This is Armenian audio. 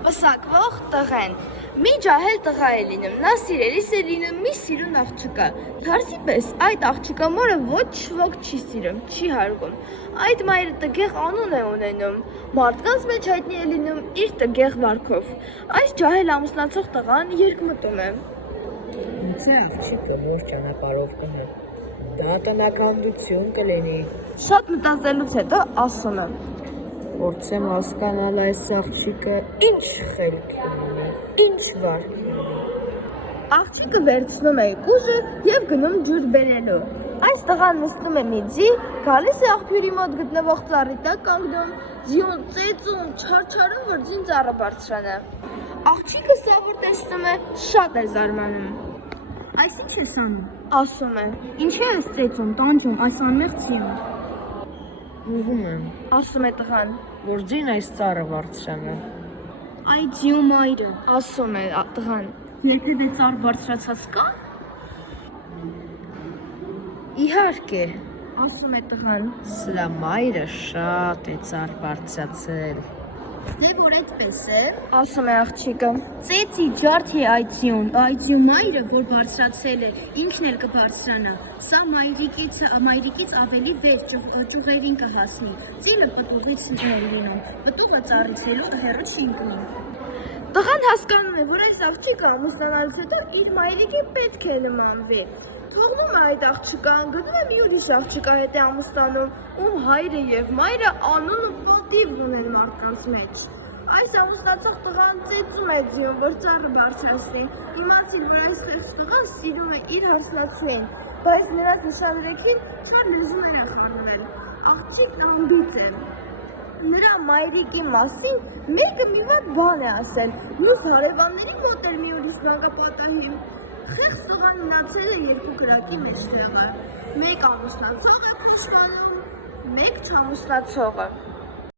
Պսակվող տղեն։ Մի ջահել տղա է լինում, նա սիրելիս է լինում մի սիրուն աղջկա։ Թարսի պես այդ աղջկա մորը ոչ ոք չի սիրում, չի հարգում։ Այդ մայրը տգեղ անուն է ունենում, մարդկանց մեջ հայտնի է լինում իր տգեղ վարքով։ Այս ջահել ամուսնացող տղան երկմտում է։ Գուցե աղջիկը որ ճանապարհով կհա, դա տնականություն կլինի։ Շատ մտածելուց հետո ասում է. Փորձեմ հասկանալ այս աղջիկը ինչ խելք ունի, ինչ վարք ունի։ Աղջիկը վերցնում է կուժը եւ գնում ջուր բերելու։ Այս տղան նստում է մի ձի, գալիս է աղբյուրի մոտ գտնվող ծառի տակ կանգնում, ձիուն ծեծում, չարչարում, որ ձին ծառը բարձրանա։ Աղջիկը սա որ տեսնում է, շատ է զարմանում։ Այս ինչ ես անում։ Ասում է. Ինչի ես ծեծում, տանջում այս անմեղ ձիուն։ Ուզում եմ, ասում է տղան։ որ ձին այս ծառը բարձրանա։ Այ ձիու մայրը։ Ասում է տղան։ Երբևէ ծառ բարձրացած կա։ Իհարկե, Ասում է տղան։ սրա մայրը շատ է ծառ բարձրացել։ Դե որ այդպես է, Ասում է աղջիկը։ ծեծի ջարդի այդ ձիու մայրը, որ բարձրացել է, ինքն էլ կբարձրանա։ Սա մայրիկից ավելի վեր ճյուղերին կհասնի։ Ծիլը պտուղից է լինում, պտուղը ծառից հեռու չի ընկնում։ Տղան հասկանում է, որ այս աղջիկը ամուսնանալուց հետո իր մայրիկի պետք է նմանվի։ Թողնում է այդ աղջկան, գնում է մի ուրիշ աղջկա հետ է ամուսնանում, ում հայրը եւ մայրը անուն ու պատիվ ունեն մարդկանց մեջ։ Այս ամուսնացող տղան ծեծում է ձիուն, որ ծառը բարձրացնի։ Իմացին, որ այս խեղճ տղան սիրում է իր հարսնացուին, բայց նրանց նշանրեքին շատ լեզու են խառնվել։ Աղջիկն անբիծ է։ Նրա մայրիկի մասին մեկը մի վատ բան է ասել, մյուս հարևանների մոտ էր մի ուրիշ բակապատահի։ Խեղճ տղան մնացել է երկու կրակի մեջտեղը։ Մեկ ամուսնացողը փշկանում, մեկ չամուսնացողը։